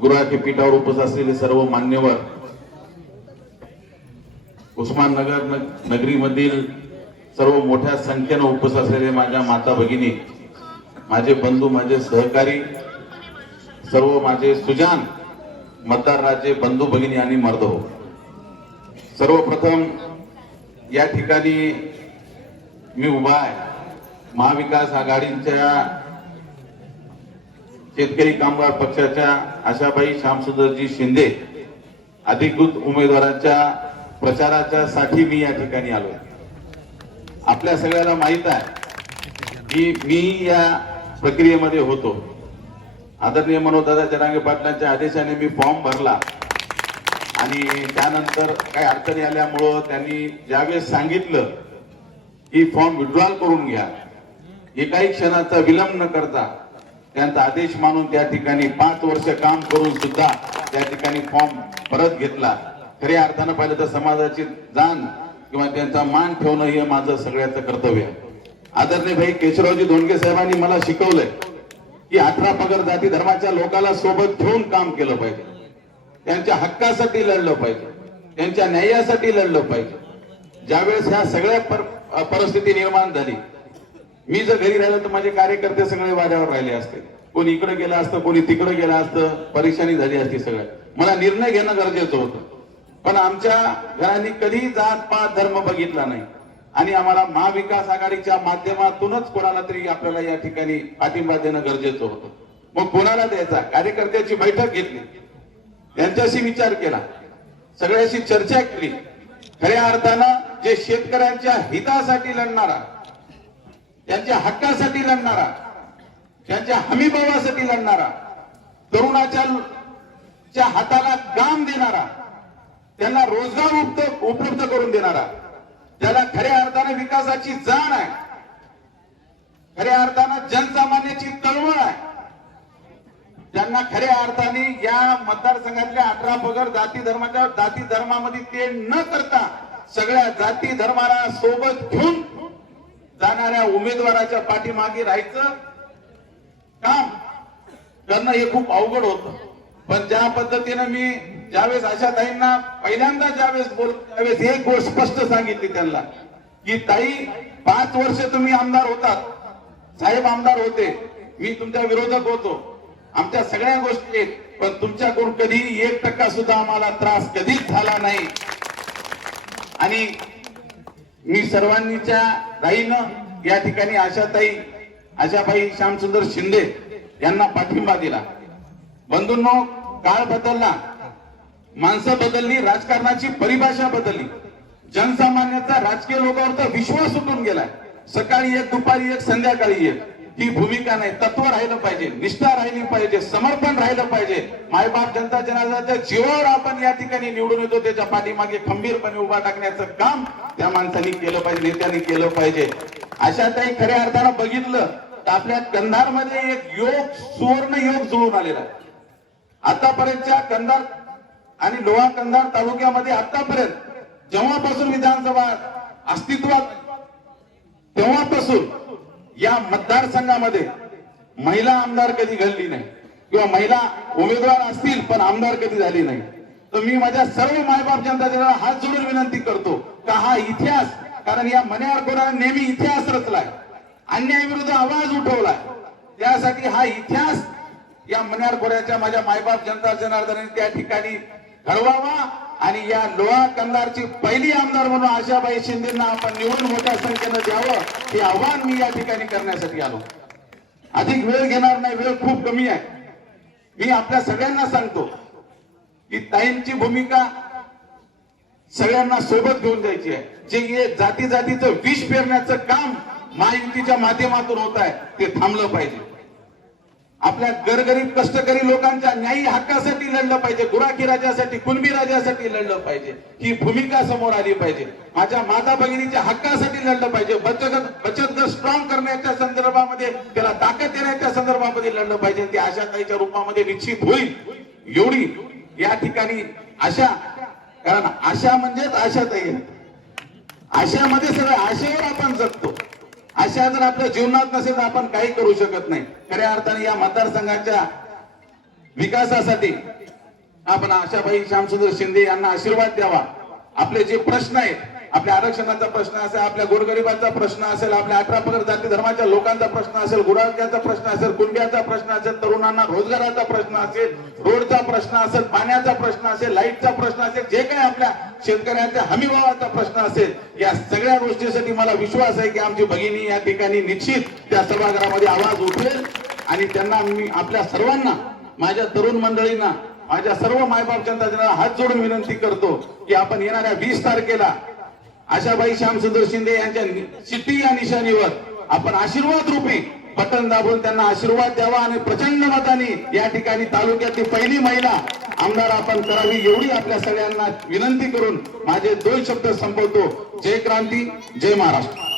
गुराखी पीठावर उपस्थित असलेले सर्व मान्यवर, उस्माननगर नगरीमधील सर्व मोठ्या संख्येने उपस्थित असलेले माझ्या माता भगिनी, माझे बंधू, माझे सहकारी, सर्व माझे सुजान मतदार राज्य बंधू भगिनी आणि मर्दहो, सर्वप्रथम या ठिकाणी मी उभा आहे महाविकास आघाडीच्या शेतकरी कामगार पक्षाच्या आशाबाई श्यामसुंदरजी शिंदे अधिकृत उमेदवारांच्या प्रचाराच्या साठी मी या ठिकाणी आलो। आपल्या सगळ्याला माहित आहे की मी या प्रक्रियेमध्ये होतो। आदरणीय मनोजदादा जरांगे पाटलांच्या आदेशाने मी फॉर्म भरला आणि त्यानंतर काही अडचणी आल्यामुळे त्यांनी ज्यावेळेस सांगितलं की फॉर्म विड्रॉल करून घ्या, एकाही क्षणाचा विलंब न करता त्यांचा आदेश मानून त्या ठिकाणी 5 वर्ष काम करून सुद्धा त्या ठिकाणी फॉर्म परत घेतला। खऱ्या अर्थानं पाहिलं तर समाजाची जाण किंवा त्यांचा मान ठेवणं हे माझं सगळ्याचं कर्तव्य आहे। आदरणीय भाई केशवरावजी धोंडगे साहेबांनी मला शिकवलंय की 18 पगड जाती धर्माच्या लोकांना सोबत घेऊन काम केलं पाहिजे, त्यांच्या हक्कासाठी लढलं पाहिजे, त्यांच्या न्यायासाठी लढलं पाहिजे। ज्यावेळेस ह्या सगळ्या परिस्थिती निर्माण झाली, मी जर घरी राहिलो तर माझे कार्यकर्ते सगळे वाड्यावर राहिले असते, कोणी इकडे गेलं असतं, कोणी तिकडे गेलं असतं, परेशानी झाली असती। सगळं मला निर्णय घेणं गरजेचं होतं, पण आमच्या घरांनी कधी जात पात धर्म बघितला नाही आणि आम्हाला महाविकास आघाडीच्या माध्यमातूनच कोणाला तरी आपल्याला या ठिकाणी पाठिंबा देणं गरजेचं होतं। मग कोणाला द्यायचा? कार्यकर्त्याची बैठक घेतली, त्यांच्याशी विचार केला, सगळ्याशी चर्चा केली। खऱ्या अर्थानं जे शेतकऱ्यांच्या हितासाठी लढणारा, त्यांच्या हक्कासाठी लढणारा, त्यांच्या हमीभावासाठी लढणारा, तरुणाच्या हाताला काम देणारा, त्यांना रोजगार उपलब्ध करून देणारा, त्याला खऱ्या अर्थाने विकासाची जाण आहे, खऱ्या अर्थानं जनसामान्याची तळमळ आहे, त्यांना खऱ्या अर्थाने या मतदारसंघातल्या 18 पगड जाती धर्मामध्ये ते न करता सगळ्या जाती धर्माला सोबत घेऊन जाणाऱ्या उमेदवाराच्या पाठीमागे राहायचं काम करणं हे खूप अवघड होतं। पण ज्या पद्धतीनं मी ज्यावेळेस आशाताईंना पहिल्यांदा त्यावेळेस एक गोष्ट स्पष्ट सांगितली त्यांना की ताई 5 वर्ष तुम्ही आमदार होतात, साहेब आमदार होते, मी तुमच्या विरोधक होतो, आमच्या सगळ्या गोष्टी आहेत, पण तुमच्याकडून कधी 1% सुद्धा आम्हाला त्रास कधीच झाला नाही आणि मी सर्वांनीच्या राहीनं या ठिकाणी आशाबाई श्यामसुंदर शिंदे यांना पाठिंबा दिला। बंधूंनो, काळ बदलला, माणसं बदलली, राजकारणाची परिभाषा बदलली, जनसामान्याचा राजकीय लोकांवरचा विश्वास उठून गेलाय। सकाळी एक, दुपारी एक, संध्याकाळी एक, ही भूमिका नाही, तत्व राहिलं पाहिजे, निष्ठा राहिली पाहिजे, समर्पण राहिलं पाहिजे। मायबाप जनता जनार्दनाच्या जीवावर आपण या ठिकाणी निवडून येतो, त्याच्या पाठीमागे खंबीरपणे उभा टाकण्याचं काम त्या माणसांनी केलं पाहिजे, नेत्यांनी केलं पाहिजे। आशाताई खऱ्या अर्थानं बघितलं तर आपल्या कंधारमध्ये एक योग, सुवर्ण योग जुळून आलेला आहे। आतापर्यंतच्या कंधार आणि लोहा कंधार तालुक्यामध्ये आतापर्यंत जेव्हापासून विधानसभा अस्तित्वात तेव्हापासून या मतदारसंघामध्ये महिला आमदार कधी घडली नाही किंवा महिला उमेदवार असतील पण आमदार कधी झाली नाही। तर मी माझ्या सर्व मायबाप जनता जनाला हात जोडून विनंती करतो का हा इतिहास, कारण या मनेआरकोराने नेहमी इतिहास रचलाय, अन्यायाविरुद्ध आवाज उठवलाय, त्यासाठी हा इतिहास या मनेआरकोऱ्याच्या माझ्या मायबाप जनता जनार्दनाने त्या ठिकाणी घडवावा आणि या लोहा कंधारची पहिली आमदार म्हणून आशाबाई शिंदेंना आपण निवडून मोठ्या संख्येनं द्यावं, हे आव्हान मी या ठिकाणी करण्यासाठी आलो। अधिक वेळ घेणार नाही, वेळ खूप कमी आहे। मी आपल्या सगळ्यांना सांगतो की ताईंची भूमिका सगळ्यांना सोबत घेऊन जायची आहे। जे जातीचं विष पेरण्याचं काम महायुतीच्या माध्यमातून होत आहे ते थांबलं पाहिजे। आपल्या गरगरीब कष्टकरी लोकांच्या न्यायी हक्कासाठी लढलं पाहिजे, गुराखी राजासाठी, कुणबी राजासाठी लढलं पाहिजे, ही भूमिका समोर आली पाहिजे। माझ्या माता भगिनीच्या हक्कासाठी लढलं पाहिजे, बचत गट स्ट्रॉंग करण्याच्या संदर्भामध्ये, त्याला ताकद देण्याच्या संदर्भामध्ये लढलं पाहिजे। ती आशाताईच्या रूपामध्ये निश्चित होईल एवढी या ठिकाणी आशा, कारण आशा म्हणजेच आशाताई, आशामध्ये सगळं आशेवर आपण जगतो। आशा जर आपल्या जीवनात नसेल तर आपण काही करू शकत नाही। खऱ्या अर्थाने या मतदारसंघाच्या विकासासाठी आपण आशाबाई श्यामसुंदर शिंदे यांना आशीर्वाद द्यावा. आपले जे प्रश्न आहेत, आपल्या आरक्षणाचा प्रश्न असेल, आपल्या गोरगरिबांचा प्रश्न असेल, आपल्या 18 पगड जाती धर्माच्या लोकांचा प्रश्न असेल, गुराख्याचा प्रश्न असेल, कुणब्याचा प्रश्न असेल, तरुणांना रोजगाराचा प्रश्न असेल, रोडचा प्रश्न असेल, पाण्याचा प्रश्न असेल, लाईटचा प्रश्न असेल, जे काही आपल्या शेतकऱ्यांच्या हमीभावाचा प्रश्न असेल, या सगळ्या गोष्टीसाठी मला विश्वास आहे की आमची भगिनी या ठिकाणी निश्चित त्या सभागृहामध्ये आवाज उठवेल. आणि त्यांना मी आपल्या सर्वांना, माझ्या तरुण मंडळींना, माझ्या सर्व मायबाप जनता जनाला हात जोडून विनंती करतो की आपण येणाऱ्या 20 तारखेला आशाबाई श्यामसुंदर शिंदे यांच्या चिठ्ठी या निशाणीवर आपण आशीर्वाद रूपी बटन दाबून त्यांना आशीर्वाद द्यावा आणि प्रचंड मताने या ठिकाणी तालुक्यातली पहिली महिला आमदार आपण करावी, एवढी आपल्या सगळ्यांना विनंती करून माझे 2 शब्द संपवतो. जय क्रांती, जय महाराष्ट्र.